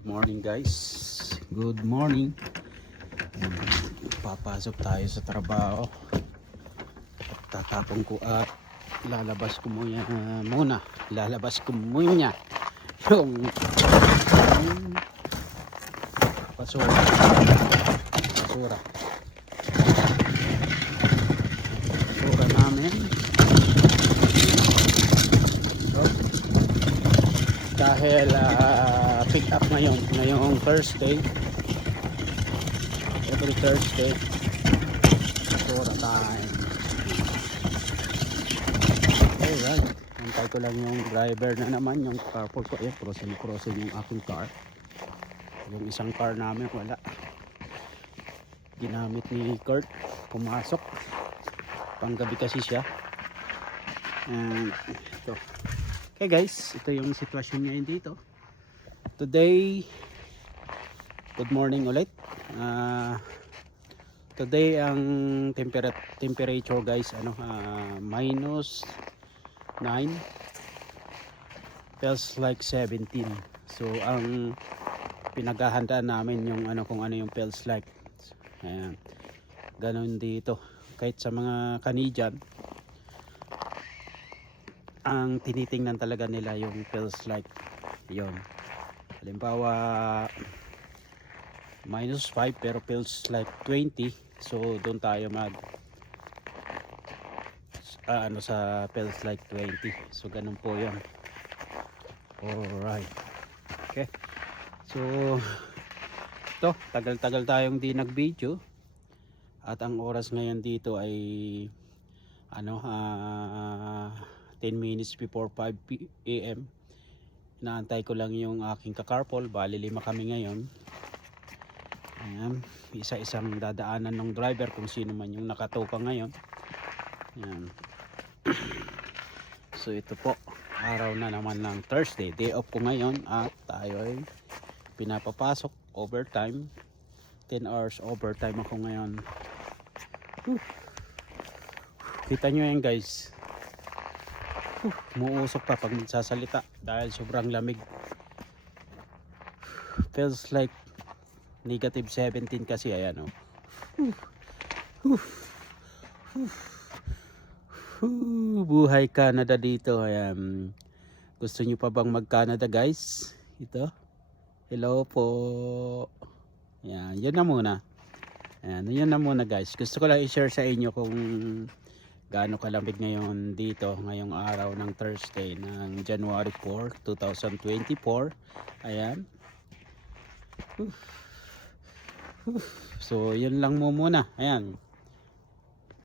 Good morning guys. Good morning. Papasok tayo sa trabaho. Tatapon ko at lalabas ko muna. Lalabas ko muna yung basura. Basura namin. Dahil pick up ngayong Thursday, every Thursday basura time. Alright, antay ko lang yung driver na naman, yung carpool ko. Ayan, crossing yung aking car. Yung isang car namin wala, ginamit ni Kurt, pumasok panggabi kasi siya. And ito, okay guys, ito yung sitwasyon ngayon dito today. Good morning ulit. Today ang temperature guys, minus 9, feels like 17. So ang pinaghahandaan namin yung kung ano yung feels like. Ayan, ganun dito. Kahit sa mga Canadian, ang tinitingnan talaga nila yung feels like. Yon, halimbawa minus 5 pero feels like 20, so doon tayo mag sa feels like 20. So ganun po yun. Alright, okay. So ito, tagal-tagal tayong di nag video at ang oras ngayon dito ay 10 minutes before 5 AM. Inaantay ko lang yung aking kakarpol. Bali 5 kami ngayon. Ayan, isa-isang dadaanan ng driver kung sino man yung nakatoka ngayon. Ayan. So ito po, araw na naman ng Thursday, day off ko ngayon at tayo ay pinapapasok overtime. 10 hours overtime ako ngayon. Kita nyo yan guys, umuusok pa pag magsasalita dahil sobrang lamig. Feels like negative 17 kasi. Ayan buhay Canada dito. Ayan, gusto nyo pa bang mag Canada guys? Ito, hello po. Ayan, yun na muna. Ayan, yun na muna guys. Gusto ko lang i-share sa inyo kung gaano kalamig ngayon dito ngayong araw ng Thursday ng January 4, 2024. Ayan. So yun lang muna. Ayan,